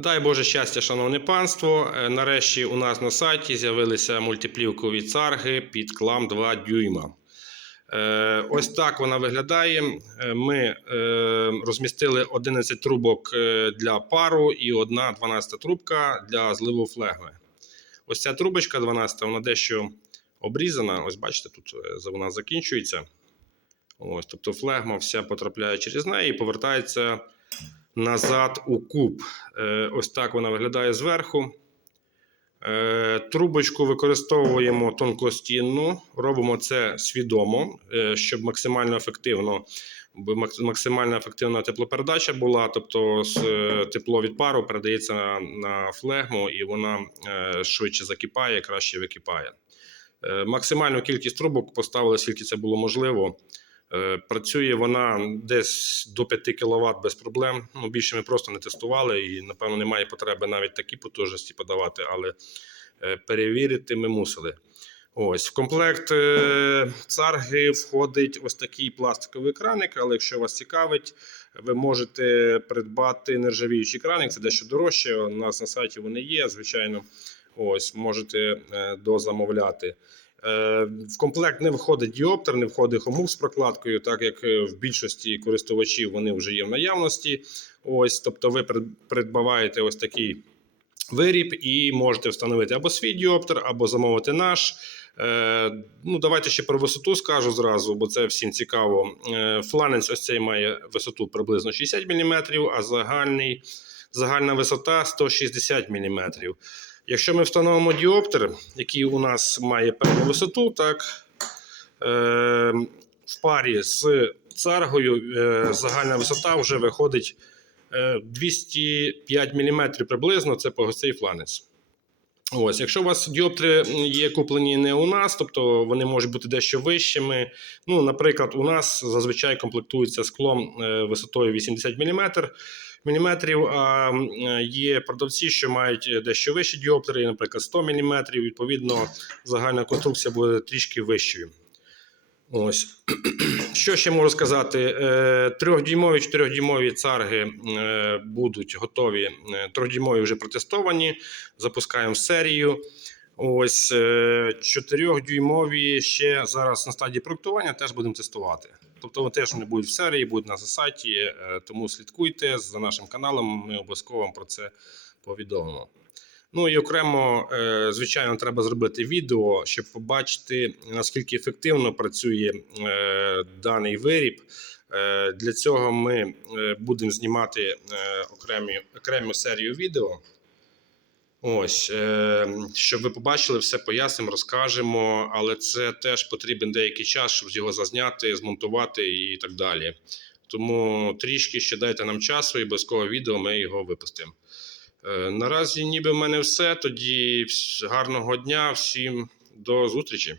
Дай Боже щастя, шановне панство. Е, Нарешті у нас на сайті з'явилися мультиплівкові царги під клам 2 дюйма. Е, Ось так вона виглядає. Е, Ми розмістили 11 трубок для пару і одна 12 трубка для зливу флегми. Ось ця трубочка 12, вона дещо обрізана. Ось бачите, тут вона закінчується. Ось, тобто флегма вся потрапляє через неї і повертається назад у куб. Е, Ось так вона виглядає зверху. Е, Трубочку використовуємо тонкостінну, робимо це свідомо, е, щоб максимально ефективно, максимально ефективна теплопередача була, тобто тепло від пару передається на, флегму і вона швидше закипає, краще википає. Максимальну кількість трубок поставили, скільки це було можливо. Е, Працює вона десь до 5 кВт без проблем. Ну, більше ми просто не тестували, і, напевно, немає потреби навіть такі потужності подавати, але е, перевірити ми мусили. Ось, в комплект е, царги входить ось такий пластиковий краник, але якщо вас цікавить, ви можете придбати нержавіючий краник, це дещо дорожче. У нас на сайті вони є, звичайно. Ось, можете дозамовляти. Е, В комплект не входить діоптер, не входить хомук з прокладкою, так як е, в більшості користувачів вони вже є в наявності. Ось, тобто ви придбаваєте ось такий виріб і можете встановити або свій діоптер, або замовити наш. Е, ну, давайте ще про висоту скажу зразу, бо це всім цікаво. Фланець ось цей має висоту приблизно 60 мм, а загальний, загальна висота 160 мм. Якщо ми встановимо діоптер, який у нас має певну висоту, так, е, в парі з царгою е, загальна висота вже виходить е, 205 мм приблизно, це погостий фланець. Ось, якщо у вас діоптри є куплені не у нас, тобто вони можуть бути дещо вищими. Ну, наприклад, у нас зазвичай комплектується склом е, висотою 80 мм. Міліметрів, а е, є продавці, що мають дещо вищі діоптери, наприклад, 100 мм. Відповідно, загальна конструкція буде трішки вищою. Ось. Що ще можу сказати? Е, Трьохдюймові, чотирьохдюймові царги е, будуть готові. Е, Трьохдюймові вже протестовані. Запускаємо серію. Ось чотирьохдюймові ще зараз на стадії проектування теж будемо тестувати. Тобто вони теж не будуть в серії, будуть на сайті. Тому слідкуйте за нашим каналом. Ми обов'язково про це повідомимо. Ну і окремо, е, звичайно, треба зробити відео, щоб побачити, наскільки ефективно працює е, даний виріб. Е, Для цього ми будемо знімати окремі, окрему серію відео. Ось, щоб ви побачили, все пояснимо, розкажемо, але це теж потрібен деякий час, щоб його зазняти, змонтувати і так далі. Тому трішки ще дайте нам часу і обов'язково відео ми його випустимо. Е, Наразі ніби в мене все. Тоді гарного дня, всім до зустрічі.